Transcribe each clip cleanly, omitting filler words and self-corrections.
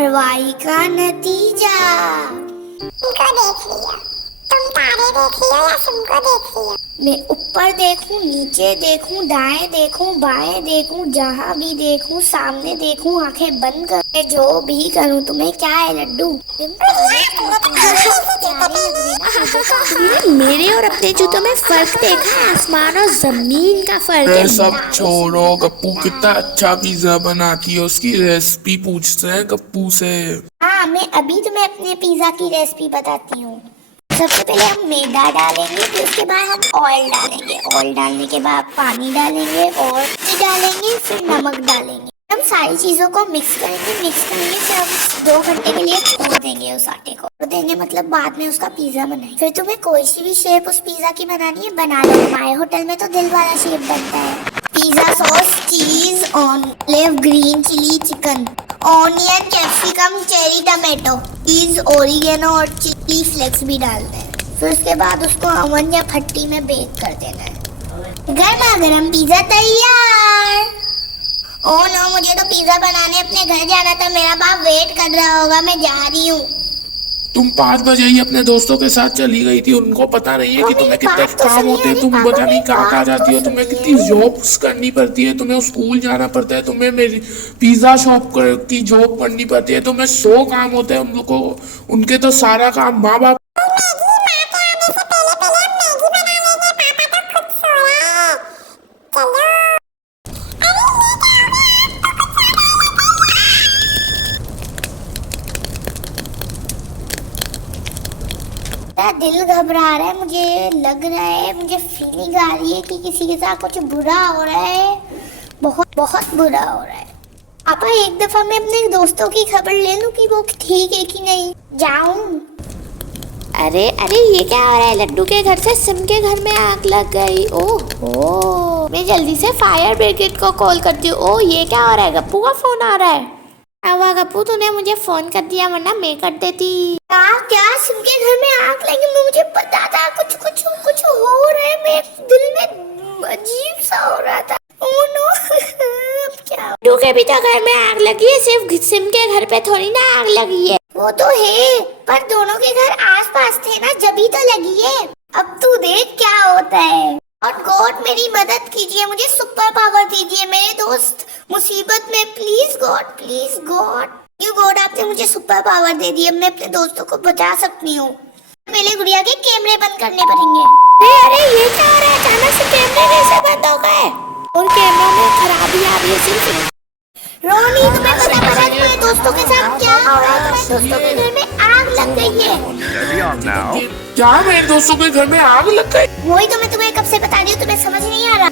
लापरवाही का नतीजा। तुमको देख लिया, तुम तारे देख रही हो या तुमको देख रही हो? मैं ऊपर देखूं, नीचे देखूं, दाएं देखूं, बाएं देखूं, जहाँ भी देखूं, सामने देखूं, आंखें बंद कर, मैं जो भी करूं तुम्हें क्या है लड्डू? मेरे और अपने जूतों में फर्क देखा, आसमान और जमीन का फर्क है। सब छोड़ो, गप्पू कितना अच्छा पिज्जा बनाती है, उसकी रेसिपी पूछते हैं गप्पू से। हाँ, मैं अभी तुम्हें अपने पिज्जा की रेसिपी बताती हूँ। सबसे पहले हम मैदा डालेंगे, फिर उसके बाद हम ऑयल डालेंगे, ऑयल डालने के बाद पानी डालेंगे और डालेंगे, फिर नमक डालेंगे। हम सारी चीजों को मिक्स करेंगे, फिर हम 2 घंटे के लिए छोड़ देंगे उस आटे को, तो देंगे मतलब बाद में उसका पिज्जा बनाएंगे। फिर तुम्हें कोई सी भी शेप उस पिज्जा की बनानी है बना लो। हमारे होटल में तो दिल वाला शेप बनता है। Pizza sauce, cheese, olive, green chilli, chicken, onion, capsicum, cherry tomato, cheese, oregano और चिली फ्लेक्स भी डालते हैं। फिर उसके बाद उसको ओवन या भट्टी में बेक कर देना है। गर्मा गर्म पिज्जा तैयार। ओह नो, मुझे तो पिज्जा बनाने अपने घर जाना था, मेरा बाप वेट कर रहा होगा, मैं जा रही हूँ। तुम 5 बजे ही अपने दोस्तों के साथ चली गई थी, उनको पता नहीं है कि तुम्हें कितने काम होते हैं, तुम पता नहीं कहाँ जाती हो, तुम्हें कितनी जॉब्स करनी पड़ती है, तुम्हें स्कूल जाना पड़ता है, तुम्हें मेरी पिज्जा शॉप की जॉब करनी पड़ती है, तुम्हें 100 काम होते हैं उन लोगों को, उनके तो सारा काम माँ बाप। दिल घबरा रहा है, मुझे लग रहा है, मुझे फीलिंग आ रही है कि किसी के साथ कुछ बुरा हो रहा है, बहुत बहुत बुरा हो रहा है। पापा, एक दफा मैं अपने दोस्तों की खबर ले लूं कि वो ठीक है कि नहीं। जाऊं? अरे अरे, ये क्या हो रहा है? लड्डू के घर से सिम के घर में आग लग गई। ओह, मैं जल्दी से फायर ब्रिगेड को कॉल करती हूँ। ओह, ये क्या हो रहा है? गप्पू का फोन आ रहा है। आवा गप्पू, तूने मुझे फोन कर दिया, वरना मैं कर देती। क्या सिम के घर में आग लगी? मुझे पता था कुछ कुछ कुछ हो रहा है, मेरे दिल में अजीब सा हो रहा था। ओह नो, क्या? लड्डू के भी तो घर में आग लगी है, सिर्फ सिम के घर पे थोड़ी ना आग लगी है। वो तो है, पर दोनों के घर आसपास थे ना, जब ही तो लगी है। अब तू देख क्या होता है। और गॉड, मेरी मदद कीजिए, मुझे सुपर पावर दीजिए, मेरे दोस्त मुसीबत में, please God, please God. You God, आपने मुझे सुपर पावर दे दी, अब मैं अपने दोस्तों को बचा सकती हूँ। पहले गुड़िया के कैमरे बंद करने पड़ेंगे। अरे ये क्या हो रहा है? अचानक से कैमरे कैसे बंद हो गए? और कैमरा में खराबी आ रही है सिर्फ। रोनी, तुम्हें पता पड़ा तुम्हारे दोस्तों के साथ क्या हो रहा है? तुम्हारे दोस्तों के घर में आग लग गई है। क्या मेरे दोस्तों के घर में आग लग गई? वही तो मैं तुम्हें कब से बता रही हूँ, तुम्हें समझ नहीं आ रहा।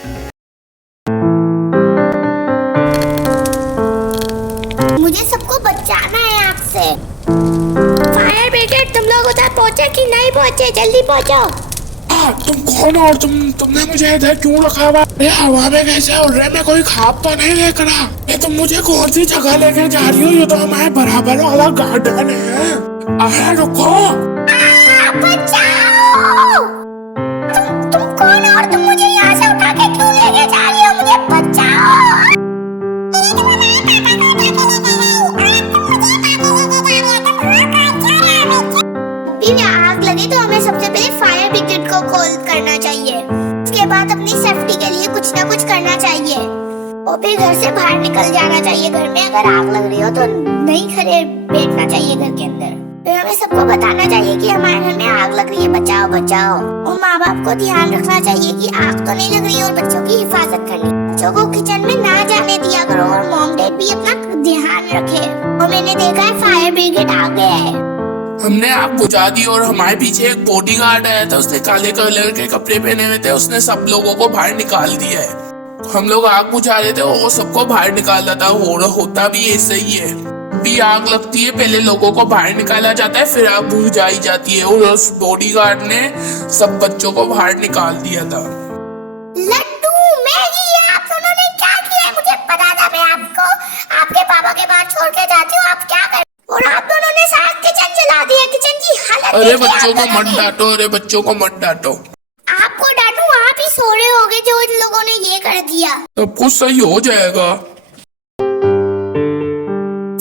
मुझे सबको बचाना है आग से। फायर ब्रिगेड, तुम लोग उधर पहुँचे कि नहीं पहुँचे? जल्दी पहुँचो। तुम कौन और तुमने मुझे इधर क्यों रखा हुआ? हवा में कैसे उड़ रहे? मैं कोई ख्वाब तो नहीं देख रहा। ये तुम मुझे कौन सी जगह लेके जा रही हो? ये तो हमारे बराबर वाला गार्डन है। अरे रुको, बचाओ! तुम कौन और तुम मुझे यहाँ से उठा के क्यों लेके जा रही हो? मुझे बचाओ! आग लगे तो हमें सबसे पहले फायर ब्रिगेड को कॉल करना चाहिए। उसके बाद अपनी सेफ्टी के लिए कुछ ना कुछ करना चाहिए और फिर घर से बाहर निकल जाना चाहिए। घर में अगर आग लग रही हो तो नहीं खड़े बैठना चाहिए घर के अंदर। फिर हमें सबको बताना चाहिए कि हमारे घर में आग लग रही है, बचाओ बचाओ। और माँ बाप को ध्यान रखना चाहिए कि आग तो नहीं लग रही और बच्चों की हिफाजत करनी। बच्चों को किचन में ना जाने दिया करो और मॉम डैड भी अपना ध्यान रखे। और मैंने देखा है फायर ब्रिगेड आ गया है। हमने आग बुझा दी और हमारे पीछे एक बॉडीगार्ड आया था, उसने काले कलर के कपड़े पहने हुए थे, उसने सब लोगों को बाहर निकाल दिया है। हम लोग आग बुझा रहे थे, वो सबको बाहर निकाल था। होता भी ऐसे ही है। भी आग लगती है, पहले लोगों को बाहर निकाला जाता है, फिर आग बुझाई जाती है। और उस बॉडीगार्ड ने सब बच्चों को बाहर निकाल दिया था। लड्डू, मैगी, आप दोनों ने क्या किया है? मुझे पता था, मैं आपको आपके पापा के पास छोड़ के जाती हूँ, आप क्या कर? और आप दोनों ने सारा किचन जला दिया, किचन की हालत। अरे बच्चों को मत डांटो, अरे बच्चों को मत डांटो। आपको डांटू? आप ही सो रहे होगे जो इन लोगों ने ये कर दिया। सब कुछ सही हो जाएगा।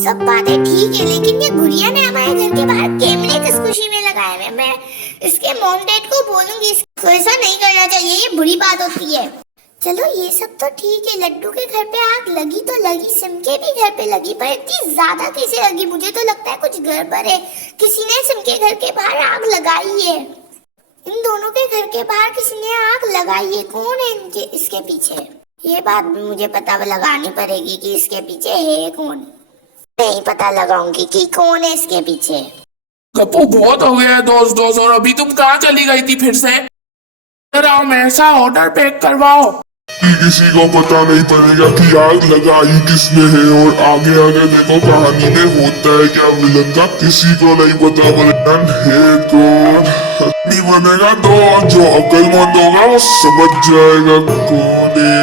सब बातें ठीक है, लेकिन ये गुड़िया ने हमारे घर के बाहर कैमरे किस खुशी में लगाए हुए हैं? मैं इसके मॉम डैड को बोलूंगी, इसको ऐसा नहीं करना चाहिए, ये बुरी बात होती है। चलो ये सब तो ठीक है, लड्डू के घर पे आग लगी तो लगी, सिम के भी घर पे लगी, पर इतनी ज्यादा कैसे लगी? मुझे तो लगता है कुछ गड़बड़ है, किसी ने सिम के घर के बाहर आग लगाई है। इन दोनों के घर के बाहर किसी ने आग लगाई है, कौन है इनके इसके पीछे? ये बात भी मुझे पता लगानी पड़ेगी कि इसके पीछे है कौन। नहीं पता लगाऊंगी कि कौन है इसके पीछे। गप्पू बहुत हो गया है दोस्त, और अभी तुम कहाँ चली गई थी फिर से? आओ, ऐसा ऑर्डर पैक करवाओ कि किसी को पता नहीं पड़ेगा कि आग लगाई किसने है, और आगे आगे देखो कहानी में होता है क्या विलन का, किसी को नहीं पता विलन है कौन। नहीं बनेगा तो जो अक्लमंद होगा वो समझ जाएगा कौन है।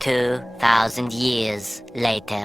2,000 years later.